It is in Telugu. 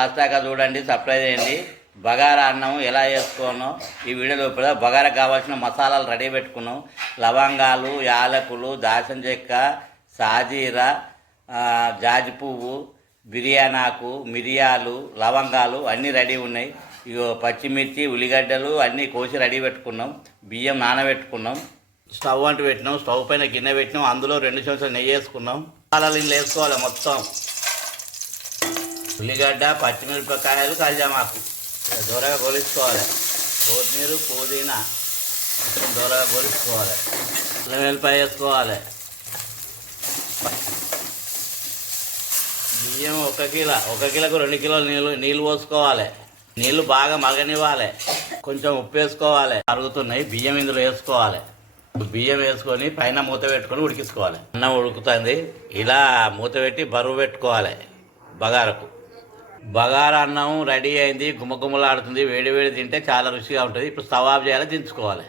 రాస్తాక చూడండి సప్లై చేయండి. బగారా అన్నం ఎలా చేసుకోను ఈ వీడియో లోపల బగారా కావాల్సిన మసాలాలు రెడీ పెట్టుకున్నాం. లవంగాలు యాలకులు దాసం చెక్క సాజీర జాజి పువ్వు బిర్యానాకు మిరియాలు లవంగాలు అన్నీ రెడీ ఉన్నాయి. ఇగో పచ్చిమిర్చి ఉల్లిగడ్డలు అన్నీ కోసి రెడీ పెట్టుకున్నాం. బియ్యం నానబెట్టుకున్నాం. స్టవ్ అంటూ పెట్టినాం. స్టవ్ పైన గిన్నె పెట్టినాం. అందులో రెండు చెంచాలు నెయ్యి వేసుకున్నాం. మసాలాలు ఇందులో వేసుకోవాలి మొత్తం. ఉల్లిగడ్డ పచ్చిమిరపకాయలు కల్జామాకు దూరగా గోలించుకోవాలి కొత్తిమీర పుదీనా దూరగా గోలించుకోవాలి అల్లం వెల్లిపాయ వేసుకోవాలి. బియ్యం ఒక కిలో ఒక కిలోకు రెండు కిలోలు నీళ్ళు నీళ్ళు పోసుకోవాలి. నీళ్ళు బాగా మగనివ్వాలి కొంచెం ఉప్పు వేసుకోవాలి. అరుగుతున్నాయి బియ్యం ఇందులో వేసుకోవాలి. బియ్యం వేసుకొని పైన మూత పెట్టుకొని ఉడికించుకోవాలి. అన్నం ఉడుకుతుంది. ఇలా మూత పెట్టి బరువు పెట్టుకోవాలి. బగారకు. బగారా అన్నం రెడీ అయింది గుమ్మగుమ్మలాడుతుంది వేడి వేడి తింటే చాలా రుచిగా ఉంటుంది. ఇప్పుడు స్టవ్ చేయాలి దించుకోవాలి.